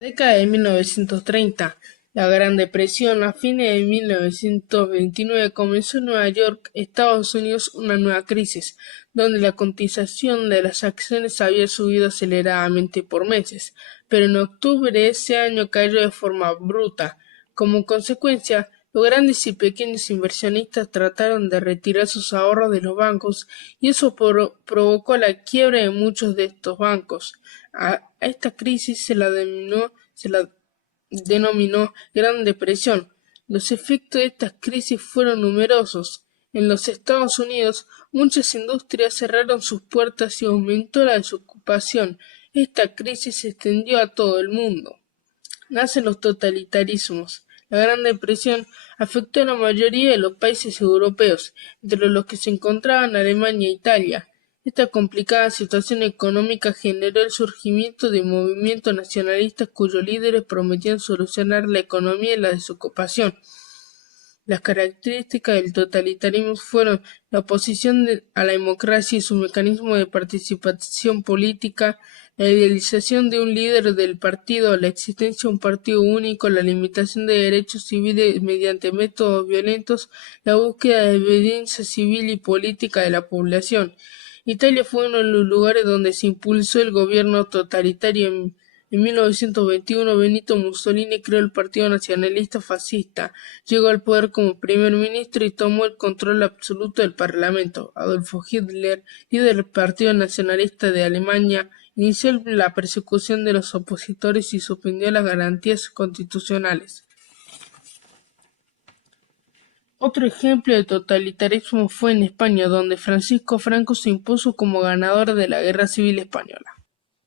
Década de 1930. La Gran Depresión. A fines de 1929 comenzó en Nueva York, Estados Unidos, una nueva crisis, donde la cotización de las acciones había subido aceleradamente por meses, pero en octubre de ese año cayó de forma bruta. Como consecuencia, los grandes y pequeños inversionistas trataron de retirar sus ahorros de los bancos y eso provocó la quiebra de muchos de estos bancos. A esta crisis se la denominó Gran Depresión. Los efectos de estas crisis fueron numerosos. En los Estados Unidos, muchas industrias cerraron sus puertas y aumentó la desocupación. Esta crisis se extendió a todo el mundo. Nacen los totalitarismos. La Gran Depresión afectó a la mayoría de los países europeos, entre los que se encontraban Alemania e Italia. Esta complicada situación económica generó el surgimiento de movimientos nacionalistas cuyos líderes prometían solucionar la economía y la desocupación. Las características del totalitarismo fueron la oposición a la democracia y sus mecanismos de participación política, la idealización de un líder del partido, la existencia de un partido único, la limitación de derechos civiles mediante métodos violentos, la búsqueda de obediencia civil y política de la población. Italia fue uno de los lugares donde se impulsó el gobierno totalitario. En 1921 Benito Mussolini creó el Partido Nacionalista Fascista, llegó al poder como primer ministro y tomó el control absoluto del Parlamento. Adolfo Hitler, líder del Partido Nacionalista de Alemania, inició la persecución de los opositores y suspendió las garantías constitucionales. Otro ejemplo de totalitarismo fue en España, donde Francisco Franco se impuso como ganador de la Guerra Civil Española.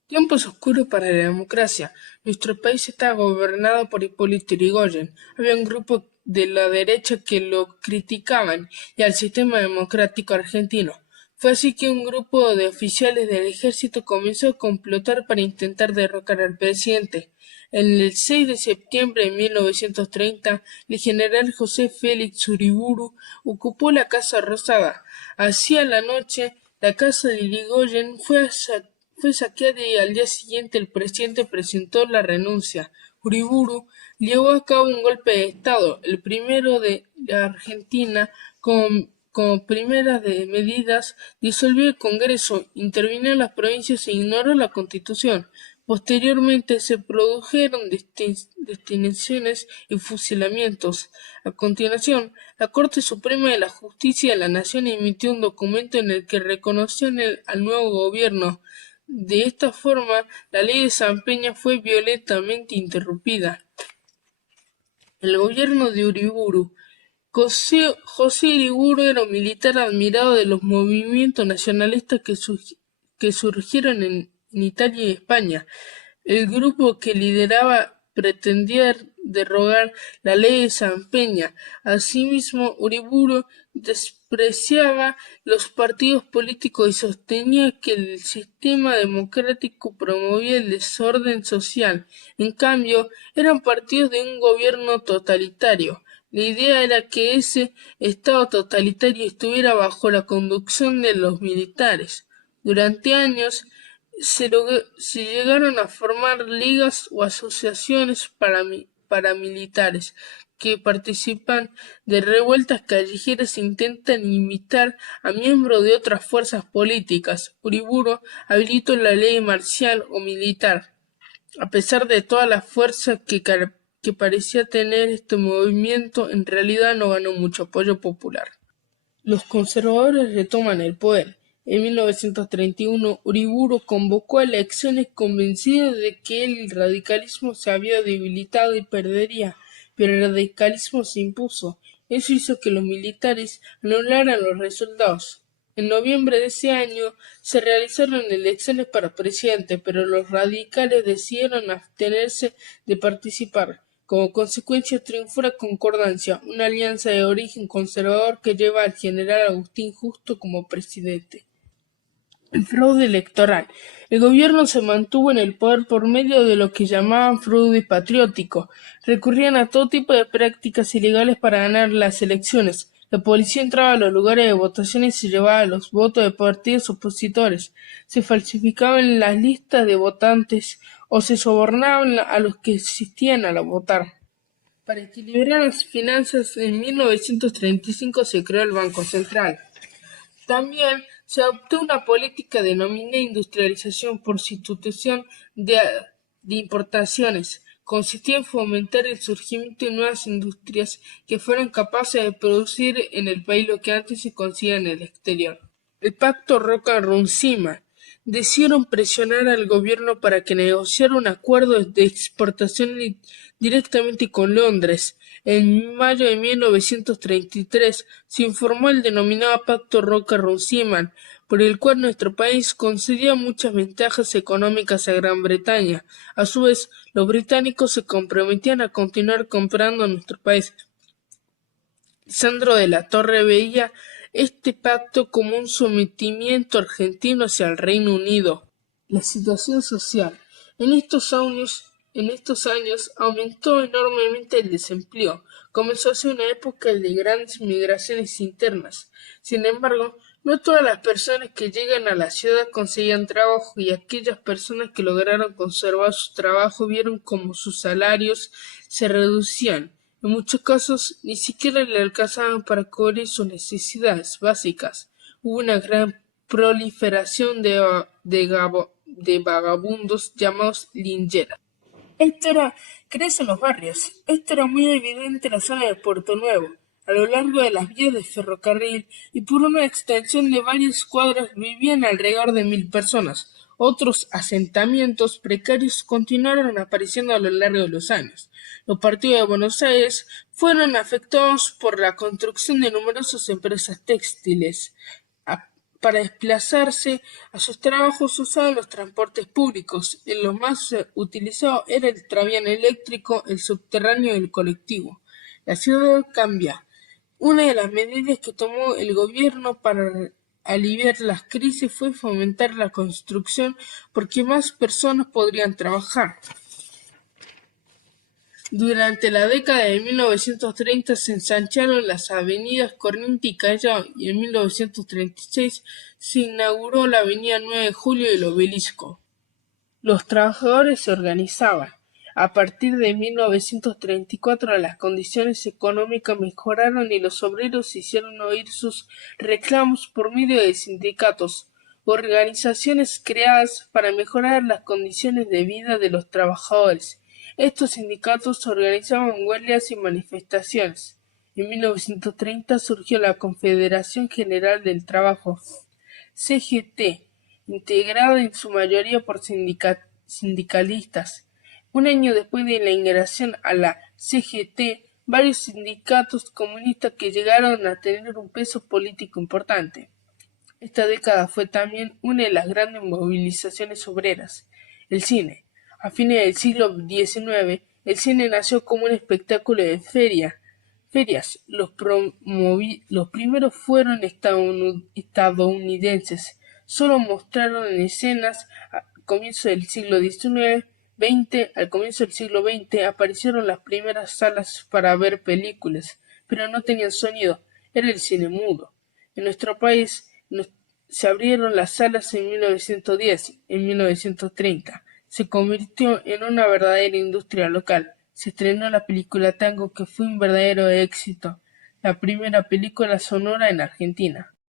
Tiempos oscuros para la democracia. Nuestro país estaba gobernado por Hipólito Yrigoyen. Había un grupo de la derecha que lo criticaban y al sistema democrático argentino. Fue así que un grupo de oficiales del ejército comenzó a complotar para intentar derrocar al presidente. El 6 de septiembre de 1930, el general José Félix Uriburu ocupó la Casa Rosada. Hacia la noche, la casa de Yrigoyen fue saqueada y al día siguiente el presidente presentó la renuncia. Uriburu llevó a cabo un golpe de Estado, el primero de la Argentina. Como primeras medidas, disolvió el Congreso, intervino en las provincias e ignoró la Constitución. Posteriormente se produjeron detenciones y fusilamientos. A continuación, la Corte Suprema de la Justicia de la Nación emitió un documento en el que reconoció al nuevo gobierno. De esta forma, la ley de San Peña fue violentamente interrumpida. El gobierno de Uriburu. José Iriburu era un militar admirado de los movimientos nacionalistas que surgieron en Italia y España. El grupo que lideraba pretendía derogar la ley de San Peña. Asimismo, Uriburu despreciaba los partidos políticos y sostenía que el sistema democrático promovía el desorden social. En cambio, eran partidos de un gobierno totalitario. La idea era que ese Estado totalitario estuviera bajo la conducción de los militares. Durante años se llegaron a formar ligas o asociaciones paramilitares que participan de revueltas callejeras e intentan imitar a miembros de otras fuerzas políticas. Uriburu habilitó la ley marcial o militar. A pesar de toda la fuerza que parecía tener este movimiento, en realidad no ganó mucho apoyo popular. Los conservadores retoman el poder. En 1931, Uriburu convocó elecciones convencido de que el radicalismo se había debilitado y perdería, pero el radicalismo se impuso. Eso hizo que los militares anularan los resultados. En noviembre de ese año se realizaron elecciones para presidente, pero los radicales decidieron abstenerse de participar. Como consecuencia triunfó la Concordancia, una alianza de origen conservador que lleva al general Agustín Justo como presidente. El fraude electoral. El gobierno se mantuvo en el poder por medio de lo que llamaban fraude patriótico. Recurrían a todo tipo de prácticas ilegales para ganar las elecciones. La policía entraba a los lugares de votación y se llevaba los votos de partidos opositores. Se falsificaban las listas de votantes o se sobornaban a los que asistían a votar. Para equilibrar las finanzas, en 1935 se creó el Banco Central. También se adoptó una política denominada industrialización por sustitución de importaciones. Consistía en fomentar el surgimiento de nuevas industrias que fueran capaces de producir en el país lo que antes se conseguía en el exterior. El Pacto Roca-Runciman decidieron presionar al gobierno para que negociara un acuerdo de exportación directamente con Londres. En mayo de 1933 se informó el denominado Pacto Roca-Runciman, por el cual nuestro país concedía muchas ventajas económicas a Gran Bretaña. A su vez, los británicos se comprometían a continuar comprando en nuestro país. Lisandro de la Torre veía este pacto como un sometimiento argentino hacia el Reino Unido. La situación social. En estos años aumentó enormemente el desempleo. Comenzó a ser una época de grandes migraciones internas. Sin embargo, no todas las personas que llegan a la ciudad conseguían trabajo, y aquellas personas que lograron conservar su trabajo vieron cómo sus salarios se reducían. En muchos casos ni siquiera le alcanzaban para cubrir sus necesidades básicas. Hubo una gran proliferación de vagabundos llamados lincheras. Crece en los barrios. Esto era muy evidente en la zona de Puerto Nuevo, a lo largo de las vías de ferrocarril, y por una extensión de varias cuadras vivían alrededor de 1000 personas. Otros asentamientos precarios continuaron apareciendo a lo largo de los años. Los partidos de Buenos Aires fueron afectados por la construcción de numerosas empresas textiles. Para desplazarse a sus trabajos usaban los transportes públicos. Lo más utilizado era el tranvía eléctrico, el subterráneo y el colectivo. La ciudad cambia. Una de las medidas que tomó el gobierno para aliviar las crisis fue fomentar la construcción, porque más personas podrían trabajar. Durante la década de 1930 se ensancharon las avenidas Corrientes y Callao, y en 1936 se inauguró la avenida 9 de Julio y el Obelisco. Los trabajadores se organizaban. A partir de 1934 las condiciones económicas mejoraron y los obreros hicieron oír sus reclamos por medio de sindicatos, organizaciones creadas para mejorar las condiciones de vida de los trabajadores. Estos sindicatos organizaban huelgas y manifestaciones. En 1930 surgió la Confederación General del Trabajo, CGT, integrada en su mayoría por sindicalistas. Un año después de la integración a la CGT, varios sindicatos comunistas que llegaron a tener un peso político importante. Esta década fue también una de las grandes movilizaciones obreras. El cine. A fines del siglo XIX, el cine nació como un espectáculo de ferias. Los primeros fueron estadounidenses. Solo mostraron escenas. Al comienzo del siglo XX aparecieron las primeras salas para ver películas, pero no tenían sonido. Era el cine mudo. En nuestro país se abrieron las salas en 1910. En 1930 se convirtió en una verdadera industria local. Se estrenó la película Tango, que fue un verdadero éxito, la primera película sonora en Argentina.